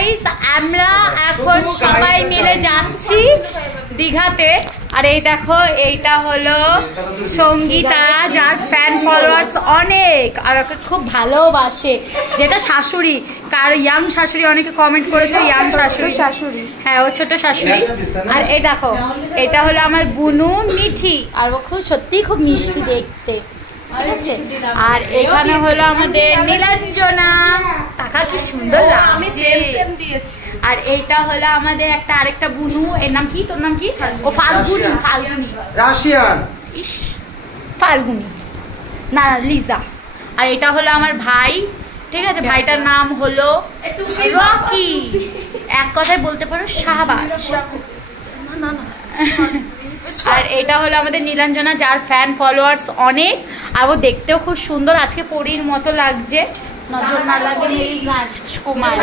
Guys আমরা এখন সবাই মিলে যাচ্ছি দীঘাতে। আর এই দেখো এইটা হলো সঙ্গীতা, যার ফ্যান ফলোয়ার্স অনেক আর ওকে খুব ভালোবাসে, যেটা শাশুড়ি, কার ইয়াং শাশুড়ি, অনেকে কমেন্ট করেছে ইয়াং শাশুড়ি, হ্যাঁ ও ছোট শাশুড়ি। আর এই দেখো এটা হলো আমার বুনু মিঠি, আর ও খুব সত্যিই খুব মিষ্টি দেখতে, ঠিক আছে। আর এখানে হলো আমাদের নীলাঞ্জনা, টাকা কি সুন্দর লাগছে। আর এইটা হলো আমাদের একটা আরেকটা বুনু, এর নাম কি, তোর নাম কি? ও ফাল্গুনি, রাশিয়ান, ফাল্গুনি না লিজা। আর এটা হলো আমার ভাই, ঠিক আছে, ভাইটার নাম হলো রকি, এক কথায় বলতে পারো শাহবাজ। আর এটা হলো আমাদের নীলাঞ্জনা, যার ফ্যান ফলোয়ার্স অনেক, আর ও দেখতেও খুব সুন্দর, আজকে পরীর মতো লাগছে, নজর না লাগে মেরি রাজকুমার।